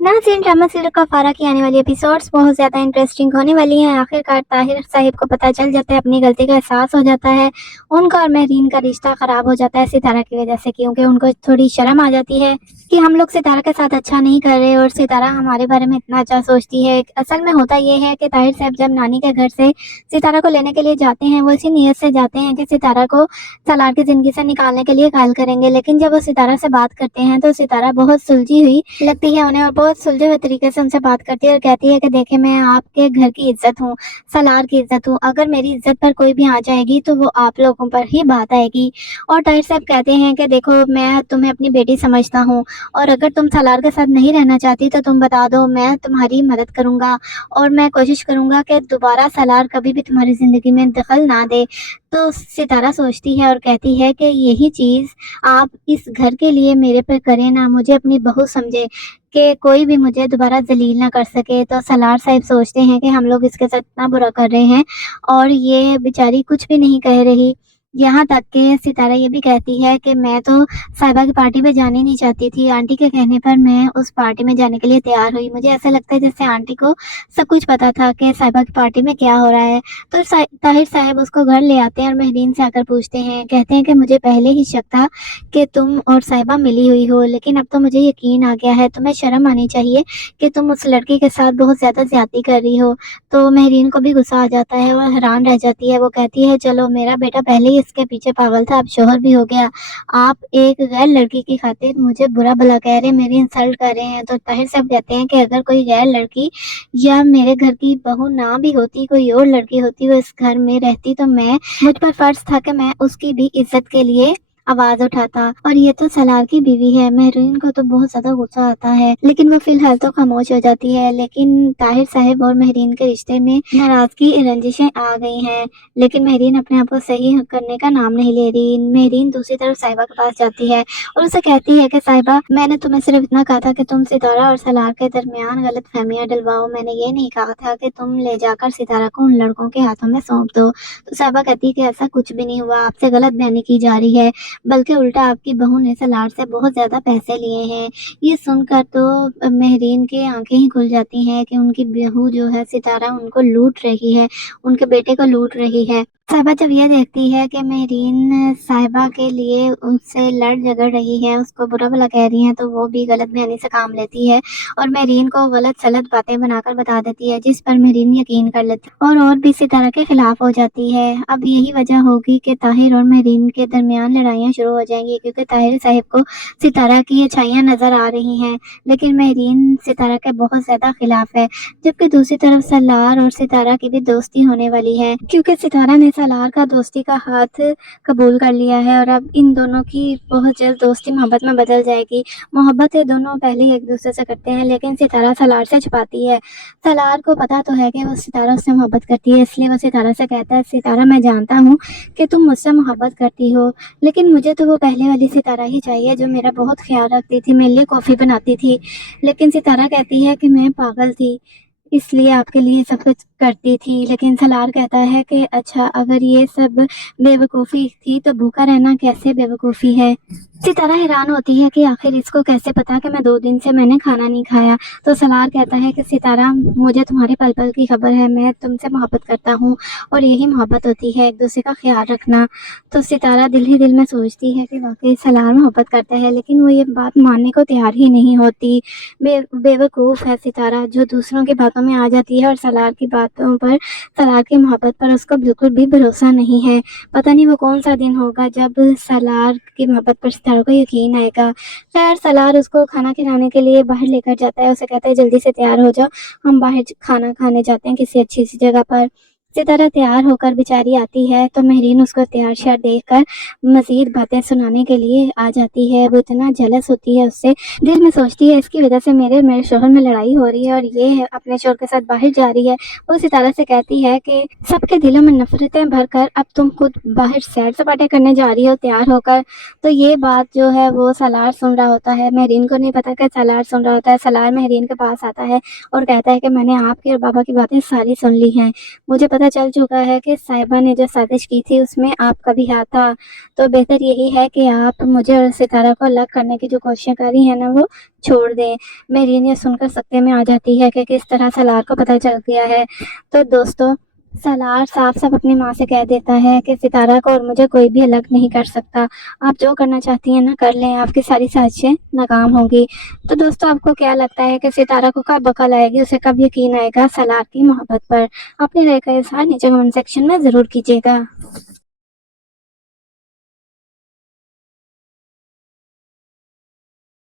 नाज़रीन, drama serial कफ़ारा की आने वाली एपिसोड्स बहुत ज़्यादा इंटरेस्टिंग होने वाली हैं। आखिरकार ताहिर साहिब को पता चल जाता है, अपनी गलती का एहसास हो जाता है। उनका और महरीन का रिश्ता ख़राब हो जाता है सितारा की वजह से, क्योंकि उनको थोड़ी शर्म आ जाती है कि हम लोग सितारा के साथ अच्छा नहीं कर रहे और सितारा हमारे बारे में इतना अच्छा सोचती है। असल में होता ये है कि ताहिर साहब जब नानी के घर से सितारा को लेने के लिए जाते हैं, वो इसी नीयत से जाते हैं कि सितारा को सलार की ज़िंदगी से निकालने के लिए घायल करेंगे। लेकिन जब वो सितारा से बात करते हैं तो सितारा बहुत सुलझी हुई लगती है उन्हें और बहुत सुलझे हुए तरीके से उनसे बात करती है और कहती है कि देखिए, मैं आपके घर की इज्जत हूँ, सलार की इज्जत हूँ। अगर मेरी इज्जत पर कोई भी आ जाएगी तो वो आप लोगों पर ही बात आएगी। और ताहिर साहब कहते हैं कि देखो, मैं तुम्हें अपनी बेटी समझता हूँ और अगर तुम सलार के साथ नहीं रहना चाहती तो तुम बता दो, मैं तुम्हारी मदद करूँगा और मैं कोशिश करूँगा कि दोबारा सलार कभी भी तुम्हारी ज़िंदगी में दखल ना दे। तो सितारा सोचती है और कहती है कि यही चीज़ आप इस घर के लिए मेरे पे करें ना, मुझे अपनी बहू समझे कि कोई भी मुझे दोबारा ज़लील ना कर सके। तो सलार साहिब सोचते हैं कि हम लोग इसके साथ इतना बुरा कर रहे हैं और ये बेचारी कुछ भी नहीं कह रही। यहाँ तक कि सितारा ये भी कहती है कि मैं तो साहिबा की पार्टी में जाना ही नहीं चाहती थी। आंटी के कहने पर मैं उस पार्टी में जाने के लिए तैयार हुई। मुझे ऐसा लगता है जैसे आंटी को सब कुछ पता था कि साहिबा की पार्टी में क्या हो रहा है। तो ताहिर साहब उसको घर ले आते हैं और महरीन से आकर पूछते हैं, कहते हैं कि मुझे पहले ही शक था कि तुम और साहिबा मिली हुई हो, लेकिन अब तो मुझे यकीन आ गया है। तुम्हें शर्म आनी चाहिए कि तुम उस लड़की के साथ बहुत ज़्यादा ज़्यादती कर रही हो। तो महरीन को भी गुस्सा आ जाता है और हैरान रह जाती है। वो कहती है, चलो, मेरा बेटा पहले ही इसके पीछे पागल था, अब शौहर भी हो गया। आप एक गैर लड़की की खातिर मुझे बुरा भला कह रहे हैं, मेरी इंसल्ट कर रहे हैं। तो ताहिर साहब कहते हैं कि अगर कोई गैर लड़की या मेरे घर की बहू ना भी होती, कोई और लड़की होती, वो इस घर में रहती, तो मुझ पर फर्ज था कि मैं उसकी भी इज्जत के लिए आवाज उठाता। और ये तो सलार की बीवी है। महरीन को तो बहुत ज्यादा गुस्सा आता है, लेकिन वो फिलहाल तो खामोश हो जाती है। लेकिन ताहिर साहब और महरीन के रिश्ते में नाराजगी, रंजिशें आ गई हैं, लेकिन महरीन अपने आप को सही करने का नाम नहीं ले रही। महरीन दूसरी तरफ साहिबा के पास जाती है और उसे कहती है कि साहिबा, मैंने तुम्हें सिर्फ इतना कहा था कि तुम सितारा और सलार के दरमियान गलत फहमियां डलवाओ। मैंने ये नहीं कहा था कि तुम ले जाकर सितारा को उन लड़कों के हाथों में सौंप दो। तो साहिबा कहती है कि ऐसा कुछ भी नहीं हुआ, आपसे गलत बयानी की जा रही है, बल्कि उल्टा आपकी बहू ने सलार से बहुत ज़्यादा पैसे लिए हैं। ये सुनकर तो महरीन की आंखें ही खुल जाती हैं कि उनकी बहू जो है सितारा उनको लूट रही है, उनके बेटे को लूट रही है। साहिबा जब ये देखती है कि महरीन साहिबा के लिए उससे लड़ झगड़ रही है, उसको बुरा भला कह रही है, तो वो भी गलत बयानी से काम लेती है और महरीन को गलत सलत बातें बनाकर बता देती है, जिस पर महरीन यकीन कर लेती है और भी सितारा के खिलाफ हो जाती है। अब यही वजह होगी कि ताहिर और महरीन के दरमियान लड़ाइयाँ शुरू हो जाएंगी, क्योंकि ताहिर साहब को सितारा की अच्छाइयाँ नजर आ रही हैं, लेकिन महरीन सितारा के बहुत ज्यादा खिलाफ है। जबकि दूसरी तरफ सलार और सितारा की भी दोस्ती होने वाली है, क्योंकि सितारा ने सलार का दोस्ती का हाथ कबूल कर लिया है और अब इन दोनों की बहुत जल्द दोस्ती मोहब्बत में बदल जाएगी। मोहब्बत ये दोनों पहले ही एक दूसरे से करते हैं, लेकिन सितारा सलार से छुपाती है। सलार को पता तो है कि वो सितारा उससे मोहब्बत करती है, इसलिए वो सितारा से कहता है, सितारा, मैं जानता हूँ कि तुम मुझसे मोहब्बत करती हो, लेकिन मुझे तो वो पहले वाली सितारा ही चाहिए जो मेरा बहुत ख्याल रखती थी, मेरे लिए कॉफ़ी बनाती थी। लेकिन सितारा कहती है कि मैं पागल थी, इसलिए आपके लिए सब कुछ करती थी। लेकिन सलार कहता है कि अच्छा, अगर ये सब बेवकूफ़ी थी तो भूखा रहना कैसे बेवकूफ़ी है। सितारा हैरान होती है कि आखिर इसको कैसे पता कि मैं 2 दिन से मैंने खाना नहीं खाया। तो सलार कहता है कि सितारा, मुझे तुम्हारे पल पल की खबर है, मैं तुमसे मोहब्बत करता हूँ और यही मोहब्बत होती है, एक दूसरे का ख्याल रखना। तो सितारा दिल ही दिल में सोचती है कि वाकई सलार मोहब्बत करता है, लेकिन वो ये बात मानने को तैयार ही नहीं होती। बेवकूफ़ है सितारा, जो दूसरों की बातों में आ जाती है और सलार की बातों पर, सलार की मोहब्बत पर उसको बिल्कुल भी भरोसा नहीं है। पता नहीं वो कौन सा दिन होगा जब सलार की मोहब्बत पर सितारा को यकीन आएगा। खैर, सलार उसको खाना खिलाने के लिए बाहर लेकर जाता है, उसे कहता है, जल्दी से तैयार हो जाओ, हम बाहर खाना खाने जाते हैं किसी अच्छी सी जगह पर। सितारा तैयार होकर बेचारी आती है तो महरीन उसको तैयार श्यार देखकर मज़ीद बातें सुनाने के लिए आ जाती है। वो इतना जेलस होती है उससे, दिल में सोचती है, इसकी वजह से मेरे शौहर में लड़ाई हो रही है और ये है अपने शौहर के साथ बाहर जा रही है। वो सितारा से कहती है कि सबके दिलों में नफरतें भरकर अब तुम खुद बाहर सैर सपाटे करने जा रही हो तैयार होकर। तो ये बात जो है वो सलार सुन रहा होता है, महरीन को नहीं पता कि सलार सुन रहा होता है। सलार महरीन के पास आता है और कहता है कि मैंने आपके और बाबा की बातें सारी सुन ली हैं, मुझे पता پتہ چل چکا ہے کہ صاحبہ نے جو سازش کی تھی اس میں آپ کا بھی ہاتھ تھا، تو بہتر یہی ہے کہ آپ مجھے اور ستارہ کو الگ کرنے کی جو کوششیں کری ہیں نا وہ چھوڑ دیں۔ مہرین یہ سن کر سکتے میں آ جاتی ہے کہ کس طرح سالار کو پتہ چل گیا ہے۔ تو دوستوں، سالار صاف اپنی ماں سے کہہ دیتا ہے کہ ستارہ کو اور مجھے کوئی بھی الگ نہیں کر سکتا، آپ جو کرنا چاہتی ہیں نا کر لیں، آپ کی ساری سازشیں ناکام ہوں گی۔ تو دوستوں، آپ کو کیا لگتا ہے کہ ستارہ کو کب عقل آئے گی، اسے کب یقین آئے گا سالار کی محبت پر؟ اپنی رائے کا اظہار نیچے کمنٹ سیکشن میں ضرور کیجیے گا۔